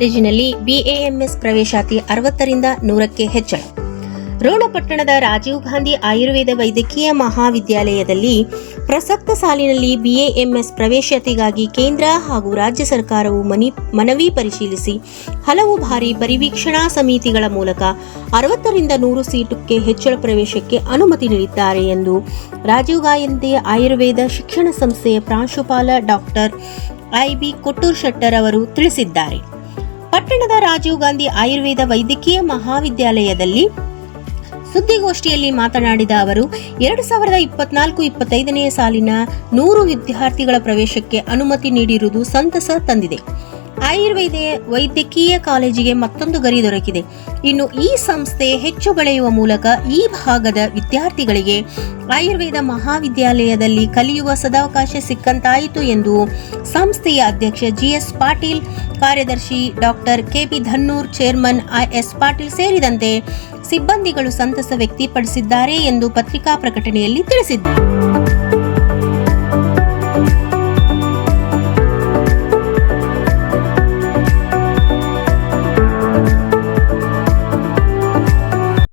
ಕಾಲೇಜಿನಲ್ಲಿ ಬಿಎಎಂಎಸ್ ಪ್ರವೇಶಾತಿ ಅರವತ್ತರಿಂದ ನೂರಕ್ಕೆ ಹೆಚ್ಚಳ. ರೋಣಪಟ್ಟಣದ ರಾಜೀವ್ ಗಾಂಧಿ ಆಯುರ್ವೇದ ವೈದ್ಯಕೀಯ ಮಹಾವಿದ್ಯಾಲಯದಲ್ಲಿ ಪ್ರಸಕ್ತ ಸಾಲಿನಲ್ಲಿ ಬಿಎಎಂಎಸ್ ಪ್ರವೇಶಾತಿಗಾಗಿ ಕೇಂದ್ರ ಹಾಗೂ ರಾಜ್ಯ ಸರ್ಕಾರವು ಮನಿ, ಮನವಿ ಪರಿಶೀಲಿಸಿ ಹಲವು ಬಾರಿ ಪರಿವೀಕ್ಷಣಾ ಸಮಿತಿಗಳ ಮೂಲಕ ಅರವತ್ತರಿಂದ ನೂರು ಸೀಟುಕ್ಕೆ ಹೆಚ್ಚಳ ಪ್ರವೇಶಕ್ಕೆ ಅನುಮತಿ ನೀಡಿದ್ದಾರೆ ಎಂದು ರಾಜೀವ್ ಗಾಂಧಿ ಆಯುರ್ವೇದ ಶಿಕ್ಷಣ ಸಂಸ್ಥೆಯ ಪ್ರಾಂಶುಪಾಲ ಡಾಕ್ಟರ್ ಐಬಿ ಕೊಟ್ಟೂರ್ ಶೆಟ್ಟರ್ ಅವರು ತಿಳಿಸಿದ್ದಾರೆ. ಪಟ್ಟಣದ ರಾಜೀವ್ ಗಾಂಧಿ ಆಯುರ್ವೇದ ವೈದ್ಯಕೀಯ ಮಹಾವಿದ್ಯಾಲಯದಲ್ಲಿ ಸುದ್ದಿಗೋಷ್ಠಿಯಲ್ಲಿ ಮಾತನಾಡಿದ ಅವರು, ಎರಡು ಸಾವಿರದ ಇಪ್ಪತ್ನಾಲ್ಕು ಇಪ್ಪತ್ತೈದನೆಯ ಸಾಲಿನ ನೂರು ವಿದ್ಯಾರ್ಥಿಗಳ ಪ್ರವೇಶಕ್ಕೆ ಅನುಮತಿ ನೀಡಿರುವುದು ಸಂತಸ ತಂದಿದೆ. ಆಯುರ್ವೇದ ವೈದ್ಯಕೀಯ ಕಾಲೇಜಿಗೆ ಮತ್ತೊಂದು ಗರಿ ದೊರಕಿದೆ. ಇನ್ನು ಈ ಸಂಸ್ಥೆ ಹೆಚ್ಚು ಬೆಳೆಯುವ ಮೂಲಕ ಈ ಭಾಗದ ವಿದ್ಯಾರ್ಥಿಗಳಿಗೆ ಆಯುರ್ವೇದ ಮಹಾವಿದ್ಯಾಲಯದಲ್ಲಿ ಕಲಿಯುವ ಸದಾವಕಾಶ ಸಿಕ್ಕಂತಾಯಿತು ಎಂದು ಸಂಸ್ಥೆಯ ಅಧ್ಯಕ್ಷ ಜಿಎಸ್ ಪಾಟೀಲ್ ಕಾರ್ಯದರ್ಶಿ doctor KP Dhannur, chairman IS Patil ಸೇರಿದಂತೆ ಸಿಬ್ಬಂದಿಗಳು ಸಂತಸ ವ್ಯಕ್ತಪಡಿಸಿದ್ದಾರೆ ಎಂದು ಪತ್ರಿಕಾ ಪ್ರಕಟಣೆಯಲ್ಲಿ ತಿಳಿಸಿದ್ದಾರೆ.